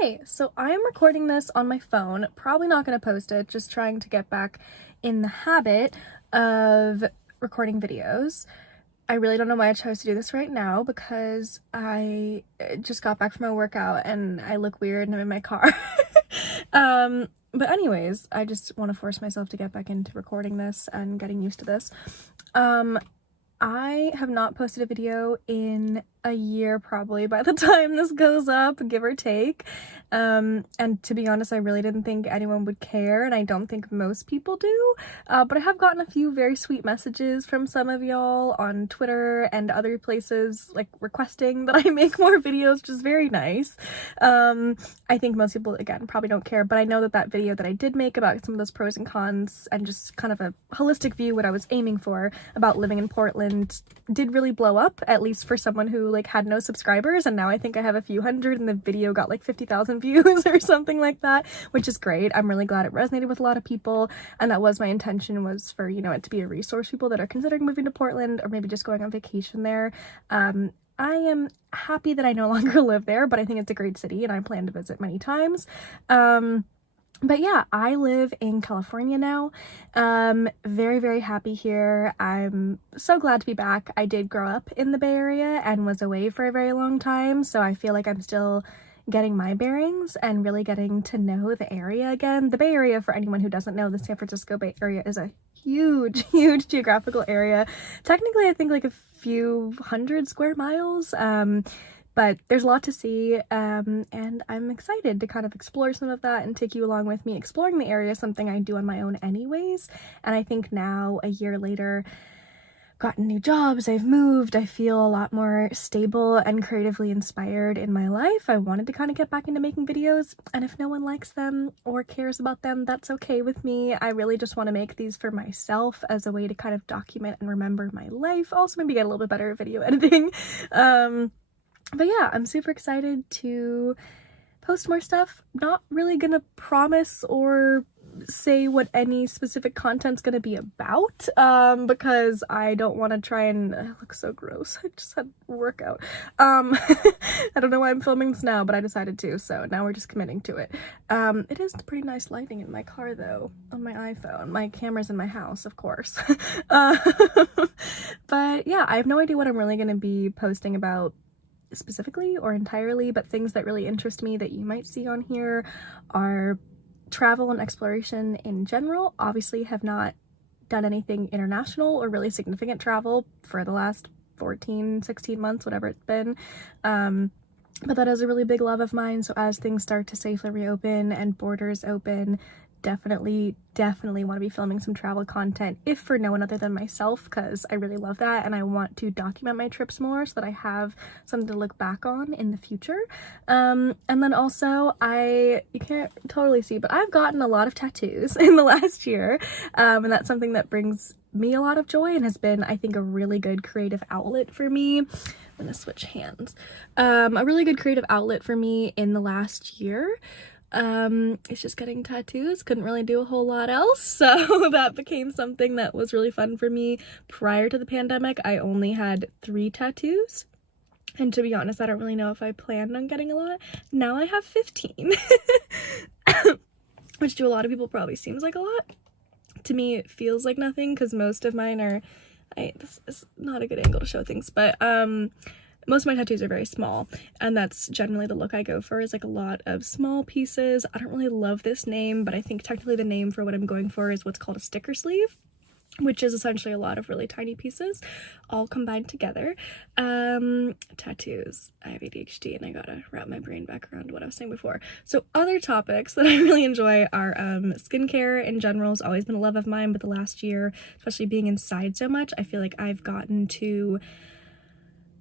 Hi, so I am recording this on my phone, probably not going to post it, just trying to get back in the habit of recording videos. I really don't know why I chose to do this right now because I just got back from my workout and I look weird and I'm in my car. But anyways, I just want to force myself to get back into recording this and getting used to this. I have not posted a video in a year probably by the time this goes up, give or take. And to be honest, I really didn't think anyone would care, and I don't think most people do. But I have gotten a few very sweet messages from some of y'all on Twitter and other places, like requesting that I make more videos, which is very nice. I think most people, again, probably don't care, but I know that video that I did make about some of those pros and cons and just kind of a holistic view, what I was aiming for about living in Portland, did really blow up, at least for someone who had no subscribers, and now I think I have a few hundred and the video got 50,000 views or something like that, which is great. I'm really glad it resonated with a lot of people, and that was my intention, was for it to be a resource for people that are considering moving to Portland or maybe just going on vacation there. I am happy that I no longer live there, but I think it's a great city and I plan to visit many times. But yeah, I live in California now. Very, very happy here. I'm so glad to be back. I did grow up in the Bay Area and was away for a very long time, so I feel like I'm still getting my bearings and really getting to know the area again. The Bay Area, for anyone who doesn't know, the San Francisco Bay Area is a huge, huge geographical area. Technically, I think a few hundred square miles. But there's a lot to see, and I'm excited to kind of explore some of that and take you along with me. Exploring the area is something I do on my own anyways, and I think now, a year later, gotten new jobs, I've moved, I feel a lot more stable and creatively inspired in my life. I wanted to kind of get back into making videos, and if no one likes them or cares about them, that's okay with me. I really just want to make these for myself as a way to kind of document and remember my life. Also maybe get a little bit better at video editing. But yeah, I'm super excited to post more stuff. Not really gonna promise or say what any specific content's gonna be about, because I don't want to try and I look so gross. I just had a workout. I don't know why I'm filming this now, but I decided to, so now we're just committing to it. It is pretty nice lighting in my car though, on my iPhone. My camera's in my house, of course. But yeah, I have no idea what I'm really gonna be posting about specifically or entirely, but things that really interest me that you might see on here are travel and exploration in general. Obviously have not done anything international or really significant travel for the last 16 months, whatever it's been. But that is a really big love of mine, so as things start to safely reopen and borders open, definitely want to be filming some travel content, if for no one other than myself, because I really love that and I want to document my trips more so that I have something to look back on in the future. And then also, you can't totally see, but I've gotten a lot of tattoos in the last year, and that's something that brings me a lot of joy and has been, I think, a really good creative outlet for me. I'm gonna switch hands. A really good creative outlet for me in the last year. It's just getting tattoos. Couldn't really do a whole lot else, so that became something that was really fun for me. Prior to the pandemic, I only had 3 tattoos, and to be honest, I don't really know if I planned on getting a lot. Now I have 15, which to a lot of people probably seems like a lot. To me, it feels like nothing, because most of mine are, this is not a good angle to show things, but most of my tattoos are very small, and that's generally the look I go for, is a lot of small pieces. I don't really love this name, but I think technically the name for what I'm going for is what's called a sticker sleeve, which is essentially a lot of really tiny pieces all combined together. Tattoos. I have ADHD and I gotta wrap my brain back around what I was saying before. So other topics that I really enjoy are skincare in general has always been a love of mine, but the last year, especially being inside so much, I feel like I've gotten to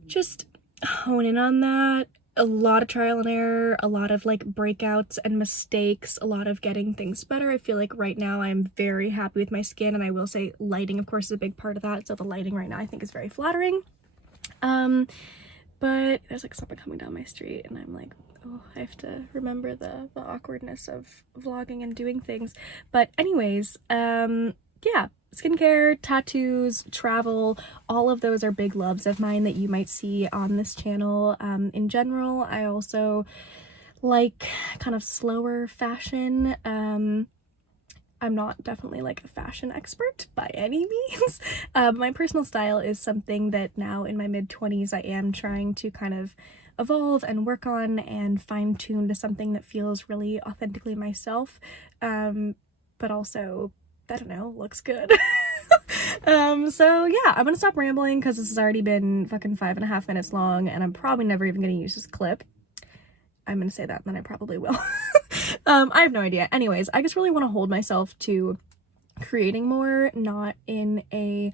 just hone in on that. A lot of trial and error, a lot of breakouts and mistakes, a lot of getting things better. I feel like right now I'm very happy with my skin, and I will say lighting, of course, is a big part of that. So the lighting right now I think is very flattering. But there's someone coming down my street and I'm oh, I have to remember the awkwardness of vlogging and doing things. But anyways, yeah, skincare, tattoos, travel, all of those are big loves of mine that you might see on this channel. In general, I also like kind of slower fashion. I'm not definitely like a fashion expert by any means. My personal style is something that now in my mid-20s I am trying to kind of evolve and work on and fine-tune to something that feels really authentically myself, but also, I don't know, looks good. So yeah, I'm gonna stop rambling because this has already been fucking 5.5 minutes long and I'm probably never even gonna use this clip. I'm gonna say that and then I probably will. I have no idea. Anyways, I just really want to hold myself to creating more, not in a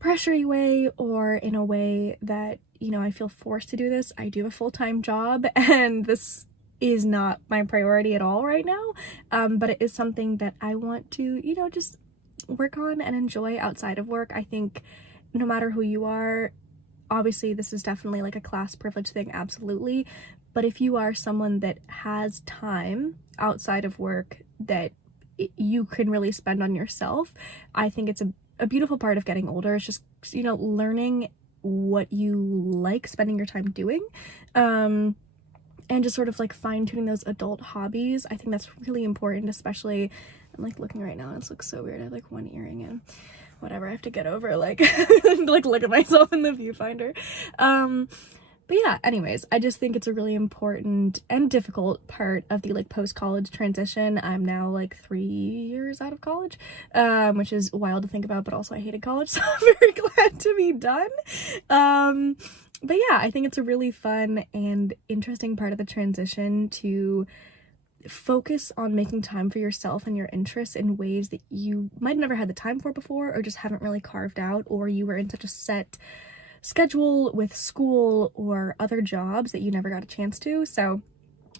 pressury way or in a way that, you know, I feel forced to do this. I do a full-time job and this is not my priority at all right now, but it is something that I want to, you know, just work on and enjoy outside of work. I think no matter who you are, obviously this is definitely like a class privilege thing, absolutely, but if you are someone that has time outside of work that you can really spend on yourself, I think it's a beautiful part of getting older. It's just, you know, learning what you like spending your time doing, and just sort of like fine-tuning those adult hobbies. I think that's really important, especially, I'm like looking right now and this looks so weird. I have like one earring in. Whatever, I have to get over like like look at myself in the viewfinder. But yeah, anyways, I just think it's a really important and difficult part of the like post-college transition. I'm now like 3 years out of college, which is wild to think about, but also I hated college, so I'm very glad to be done. But yeah, I think it's a really fun and interesting part of the transition to focus on making time for yourself and your interests in ways that you might have never had the time for before, or just haven't really carved out, or you were in such a set schedule with school or other jobs that you never got a chance to. So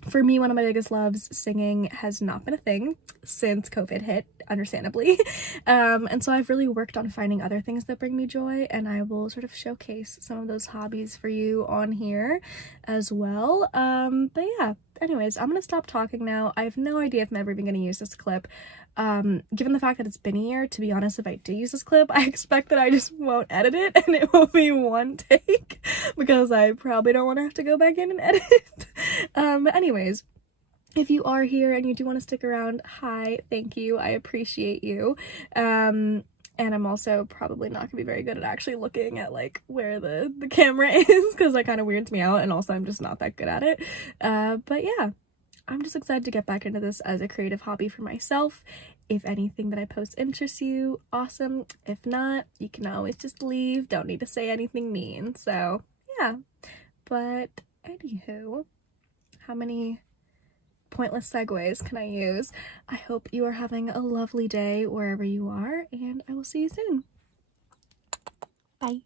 for me, one of my biggest loves, singing, has not been a thing since COVID hit, understandably. And so I've really worked on finding other things that bring me joy, and I will sort of showcase some of those hobbies for you on here as well. But yeah, anyways, I'm gonna stop talking now. I have no idea if I'm ever even gonna use this clip. Given the fact that it's been a year, to be honest, if I do use this clip, I expect that I just won't edit it and it will be one take because I probably don't want to have to go back in and edit. But anyways, if you are here and you do want to stick around, hi, thank you, I appreciate you. And I'm also probably not gonna be very good at actually looking at like where the camera is because that kind of weirds me out, and also I'm just not that good at it. But yeah, I'm just excited to get back into this as a creative hobby for myself. If anything that I post interests you, awesome. If not, you can always just leave. Don't need to say anything mean. So yeah, but anywho, how many pointless segues can I use? I hope you are having a lovely day wherever you are, and I will see you soon. Bye.